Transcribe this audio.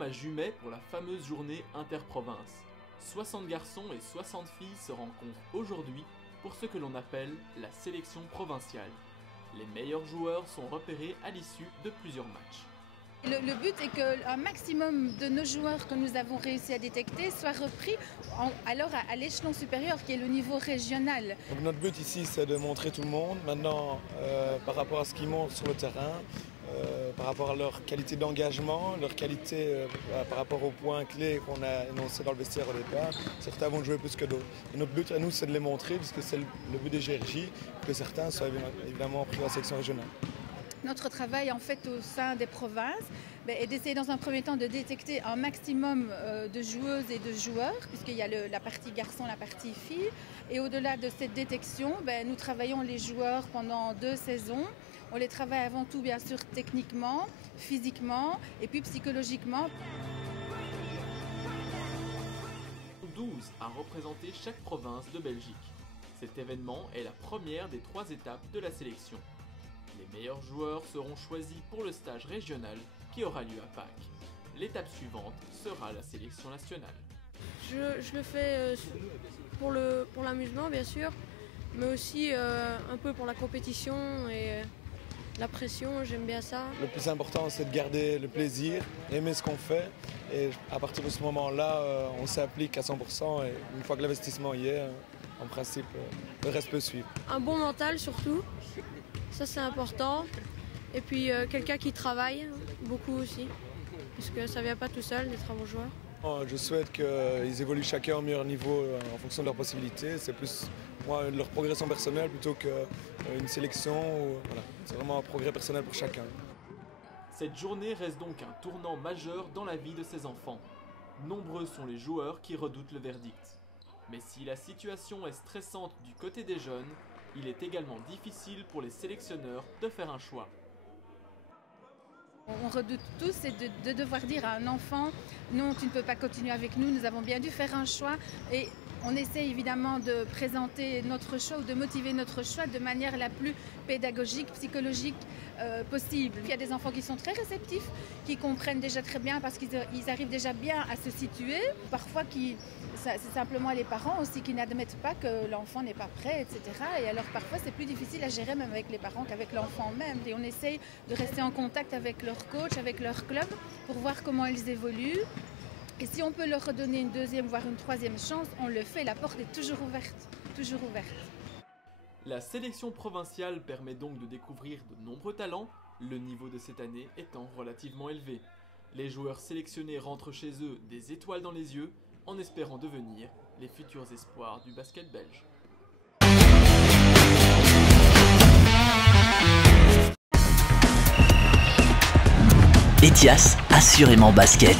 sommes à Jumet pour la fameuse journée interprovince. 60 garçons et 60 filles se rencontrent aujourd'hui pour ce que l'on appelle la sélection provinciale. Les meilleurs joueurs sont repérés à l'issue de plusieurs matchs. Le but est qu'un maximum de nos joueurs que nous avons réussi à détecter soient repris à l'échelon supérieur qui est le niveau régional. Donc notre but ici c'est de montrer tout le monde. Maintenant par rapport à ce qu'ils montrent sur le terrain, par rapport à leur qualité d'engagement, leur qualité par rapport aux points clés qu'on a énoncés dans le vestiaire au départ, certains vont jouer plus que d'autres. Et notre but à nous c'est de les montrer puisque c'est le but des GRJ, que certains soient évidemment pris en sélection régionale. Notre travail en fait au sein des provinces est d'essayer dans un premier temps de détecter un maximum de joueuses et de joueurs, puisqu'il y a la partie garçon, la partie fille. Et au-delà de cette détection, nous travaillons les joueurs pendant 2 saisons. On les travaille avant tout bien sûr techniquement, physiquement et puis psychologiquement. 12 a représenté chaque province de Belgique. Cet événement est la première des 3 étapes de la sélection. Les meilleurs joueurs seront choisis pour le stage régional qui aura lieu à Pâques. L'étape suivante sera la sélection nationale. Je le fais pour l'amusement bien sûr, mais aussi un peu pour la compétition et la pression, j'aime bien ça. Le plus important c'est de garder le plaisir, aimer ce qu'on fait et à partir de ce moment-là on s'applique à 100% et une fois que l'investissement y est, en principe le reste peut suivre. Un bon mental surtout. Ça c'est important, et puis quelqu'un qui travaille beaucoup aussi, parce que ça ne vient pas tout seul d'être un bon joueur. Je souhaite qu'ils évoluent chacun au meilleur niveau en fonction de leurs possibilités. C'est plus leur progression personnelle plutôt qu'une sélection. Voilà. C'est vraiment un progrès personnel pour chacun. Cette journée reste donc un tournant majeur dans la vie de ces enfants. Nombreux sont les joueurs qui redoutent le verdict. Mais si la situation est stressante du côté des jeunes, il est également difficile pour les sélectionneurs de faire un choix. On redoute tous de devoir dire à un enfant « Non, tu ne peux pas continuer avec nous, nous avons bien dû faire un choix ». Et on essaie évidemment de présenter notre choix ou de motiver notre choix de manière la plus pédagogique, psychologique possible. Il y a des enfants qui sont très réceptifs, qui comprennent déjà très bien parce qu'ils arrivent déjà bien à se situer. Parfois, c'est simplement les parents aussi qui n'admettent pas que l'enfant n'est pas prêt, etc. Et alors parfois, c'est plus difficile à gérer même avec les parents qu'avec l'enfant même. Et on essaye de rester en contact avec leur coach, avec leur club, pour voir comment ils évoluent. Et si on peut leur redonner une 2e, voire une 3e chance, on le fait. La porte est toujours ouverte, toujours ouverte. La sélection provinciale permet donc de découvrir de nombreux talents, le niveau de cette année étant relativement élevé. Les joueurs sélectionnés rentrent chez eux des étoiles dans les yeux, en espérant devenir les futurs espoirs du basket belge. Etias, assurément basket.